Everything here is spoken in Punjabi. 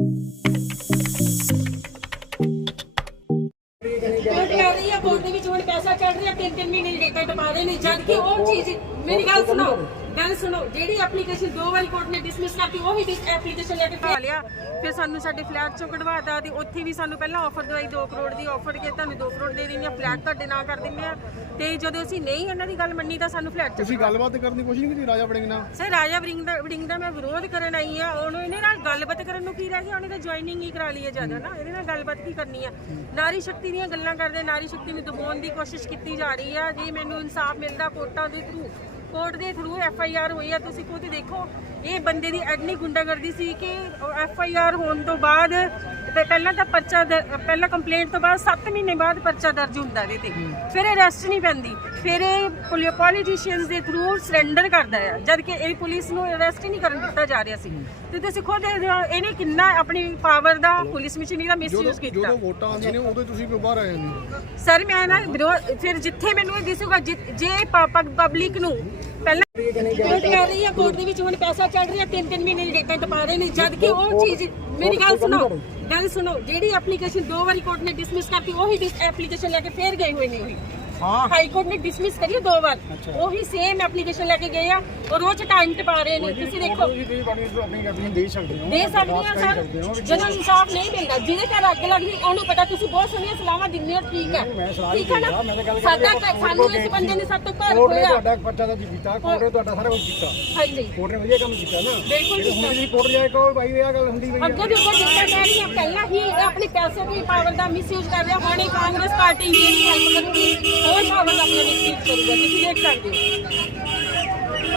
ਬੋਰਡ ਕਰ ਰਹੀ ਹੈ ਬੋਰਡ ਦੇ ਵਿੱਚ ਹੁਣ ਪੈਸਾ ਚੜ ਰਿਹਾ ਤਿੰਨ ਤਿੰਨ ਮਹੀਨੇ ਦੀ ਡੇਟਾ ਟਪਾ ਰਹੇ ਨੇ ਜਦ ਕਿ ਉਹ ਚੀਜ਼ ਮੇਰੀ ਗੱਲ ਸੁਣੋ ਗੱਲ ਸੁਣੋ ਜਿਹੜੀ ਐਪਲੀਕੇਸ਼ਨ ਦੋ ਵਾਰੀ ਕੋਰਟ ਨੇ ਡਿਸਮਿਸ ਕਰਤੀ ਉਹੀ ਐਪਲੀਕੇਸ਼ਨ ਲੈ ਕੇ ਪਾ ਲਿਆ। ਫਿਰ ਸਾਨੂੰ ਸਾਡੇ ਫਲੈਟ ਚੋਂ ਕਢਵਾਤਾ ਤੇ ਉੱਥੇ ਵੀ ਸਾਨੂੰ ਪਹਿਲਾਂ ਆਫਰ ਦਵਾਈ 2 ਕਰੋੜ ਦੀ ਆਫਰ ਕੇ ਤੁਹਾਨੂੰ 2 ਕਰੋੜ ਦੇ ਦਿੰਦੇ ਆ ਫਲੈਟ ਤੁਹਾਡੇ ਨਾਂ ਕਰ ਦਿੰਦੇ ਆ। ਤੇ ਜਦੋਂ ਅਸੀਂ ਨਹੀਂ ਇਹਨਾਂ ਦੀ ਗੱਲ ਮੰਨੀ ਤਾਂ ਸਾਨੂੰ ਫਲੈਟ ਤੁਸੀਂ ਗੱਲਬਾਤ ਕਰਨ ਦੀ ਕੋਸ਼ਿਸ਼ ਨਹੀਂ ਕੀਤੀ ਰਾਜਾ ਵੜਿੰਗ ਨਾਲ? ਸਰ ਰਾਜਾ ਵੜਿੰਗ ਦਾ ਵੜਿੰਗ ਦਾ ਮੈਂ ਵਿਰੋਧ ਕਰਨ ਆਈ ਆ ਉਹਨੂੰ ਇਹਨੇ ਨਾਲ ਗੱਲਬਾਤ ਕਰਨ ਨੂੰ ਕੀ ਰਹਿ ਗਿਆ ਉਹਨੇ ਤਾਂ ਜੁਆਇਨਿੰਗ ਹੀ ਕਰਾ ਲਈ ਹੈ ਜ਼ਿਆਦਾ ਨਾ ਇਹਦੇ ਨਾਲ ਗੱਲਬਾਤ ਕੀ ਕਰਨੀ ਆ? ਨਾਰੀ ਸ਼ਕਤੀ ਦੀਆਂ ਗੱਲਾਂ ਕਰਦੇ ਨਾਰੀ ਸ਼ਕਤੀ ਨੂੰ ਦਬਾਉਣ ਦੀ ਕੋਸ਼ਿਸ਼ ਕੀਤੀ ਜਾ ਰਹੀ ਆ ਜੇ ਮੈਨੂੰ ਇਨਸਾਫ ਮਿਲਦਾ ਕੋਰਟਾਂ ਦੇ ਥਰੂ ਕੋਰਟ ਦੇ ਥਰੂ ਐਫ ਆਈ ਆਰ ਹੋਈ ਆ, ਤੁਸੀਂ ਖੁਦ ਦੇਖੋ। ਇਹ ਬੰਦੇ ਦੀ ਐਡਨੀ ਗੁੰਡਾਗਰਦੀ ਸੀ ਕਿ ਐਫ ਆਈ ਆਰ ਹੋਣ ਤੋਂ ਬਾਅਦ ਤੇ ਪਹਿਲਾਂ ਤਾਂ ਪਰਚਾ ਪਹਿਲਾਂ ਕੰਪਲੇਂਟ ਤੋਂ ਬਾਅਦ 7 ਮਹੀਨੇ ਬਾਅਦ ਪਰਚਾ ਦਰਜ ਹੁੰਦਾ ਇਹਦੇ ਤੇ। ਫਿਰ ਅਰੈਸਟ ਨਹੀਂ ਪੈਂਦੀ। ਫਿਰ ਇਹ ਪੋਲੀਟੀਸ਼ੀਅਨਸ ਦੇ ਥਰੂ ਸਰੈਂਡਰ ਕਰਦਾ ਹੈ ਜਦ ਕਿ ਇਹ ਪੁਲਿਸ ਨੂੰ ਅਰੈਸਟ ਹੀ ਨਹੀਂ ਕਰਨ ਦਿੱਤਾ ਜਾ ਰਿਹਾ ਸੀ। ਤੇ ਤੁਸੀਂ ਖੁਦ ਇਹ- ਇਹਨੇ ਕਿੰਨਾ ਆਪਣੀ ਪਾਵਰ ਦਾ ਪੁਲਿਸ ਮਸ਼ੀਨਰੀ ਦਾ ਮਿਸਯੂਜ਼ ਕੀਤਾ। ਜਦੋਂ ਵੋਟਾਂ ਆਉਂਦੀਆਂ ਨੇ ਉਦੋਂ ਹੀ ਤੁਸੀਂ ਕਿਉਂ ਬਾਹਰ ਆਏ ਹੋ ਸਰ ਮੈਂ ਨਾ ਫਿਰ ਜਿੱਥੇ ਮੈਨੂੰ ਇਹ ਦਿਸੂਗਾ ਜਿ- ਜੇ ਪਬਲਿਕ ਨੂੰ ਪਹਿਲਾਂ ਕੋਰਟ ਕਰ ਰਹੀ ਹੈ ਕੋਰਟ ਦੇ ਵਿੱਚ ਹੁਣ ਪੈਸਾ ਚੱਲ ਰਿਹਾ ਤਿੰਨ ਤਿੰਨ ਮਹੀਨੇ ਦੀ ਡੇਟਾ ਟਪਾ ਰਹੇ ਨੇ ਜਦ ਕਿ ਉਹ ਚੀਜ਼ ਮੇਰੀ ਗੱਲ ਸੁਣੋ ਗੱਲ? ਸੁਣੋ ਜਿਹੜੀ ਐਪਲੀਕੇਸ਼ਨ ਦੋ ਵਾਰੀ ਕੋਰਟ ਨੇ ਡਿਸਮਿਸ ਕਰਤੀ ਉਹੀ ਐਪਲੀਕੇਸ਼ਨ ਲੈ ਕੇ ਫੇਰ ਗਏ ਹੋਏ ਨੇ। ਉਹੀ ਹਾਂ ਹਾਈ ਕੋਰਟ ਨੇ ਡਿਸਮਿਸ ਕਰੀ ਹੈ ਦੋ ਵਾਰ ਉਹੀ ਸੇਮ ਐਪਲੀਕੇਸ਼ਨ ਲੈ ਕੇ ਗਏ ਆ ਔਰ ਉਹ ਚ ਟਾਈਮ ਟਪਾ ਰਹੇ ਨੇ ਤੁਸੀਂ ਦੇਖੋ ਤੁਸੀਂ ਤੁਸੀਂ ਆਪਣੀ ਆਪਣੀ ਆਪਣੀ ਦੇ ਸਕਦੇ ਹੋ ਦੇ ਸਕਦੇ ਆ ਸਰ ਜਦੋਂ ਇਨਸਾਫ ਨਹੀਂ ਮਿਲਦਾ ਜਿਹਦੇ ਘਰ ਅੱਗ ਲੱਗਦੀ ਉਹਨੂੰ ਪਤਾ ਤੁਸੀਂ ਬਹੁਤ ਸੋਹਣੀਆਂ ਸਲਾਹਾਂ ਦਿੰਦੇ ਹੋ ਠੀਕ ਹੈ ਮੈਂ ਸਲਾਹ ਠੀਕ ਹੈ ਮੈਂ ਤਾਂ ਗੱਲ ਨਾ ਕਰ ਰਿਹਾ, ਸਾਡਾ ਕੋਰਟ ਸਾਨੂੰ ਕੋਲ ਇਸ ਬੰਦੇ ਨੇ ਸਭ ਤੋਂ ਘਰ ਕੋਰਟ ਨੇ ਖੋਇਆ ਤੁਹਾਡਾ ਪਰਚਾ ਦਾ ਕੀਤਾ ਕੋਰਟ ਨੇ ਤੁਹਾਡਾ ਸਾਰਾ ਕੁਝ ਕੀਤਾ ਹਾਂਜੀ ਕੋਰਟ ਨੇ ਵਧੀਆ ਕੰਮ ਕੀਤਾ ਨਾ ਬਿਲਕੁਲ ਜੇ ਕੀਤਾ। ਹੁਣ ਤੁਸੀਂ ਕੋਰਟ ਜਾਏ ਕਹੋ ਭਾਈ ਇਹ ਗੱਲ ਹੁੰਦੀ ਪਈ ਅੱਗੋਂ ਦੀ ਅੱਗੋਂ ਜਿੱਦਾਂ ਕਹਿ ਰਹੀ ਹਾਂ। ਪਹਿਲਾਂ ਹੀ ਇਹ ਆਪਣੀ ਪੈਸੇ ਦੀ ਪਾਵਰ ਦਾ ਮਿਸਯੂਜ਼ ਕਰ ਰਿਹਾ। ਹੁਣ ਇਹ ਕਾਂਗਰਸ ਪਾਰਟੀ ਦੀ ਹੈਲਪ ਕਰੂਗੀ। ਹੋਰ ਪਾਵਰ ਦਾ ਆਪਣਾ ਮਿਸਯੂਜ਼ ਕਰੂਗਾ ਤੁਸੀਂ ਦੇਖ ਸਕਦੇ ਹੋ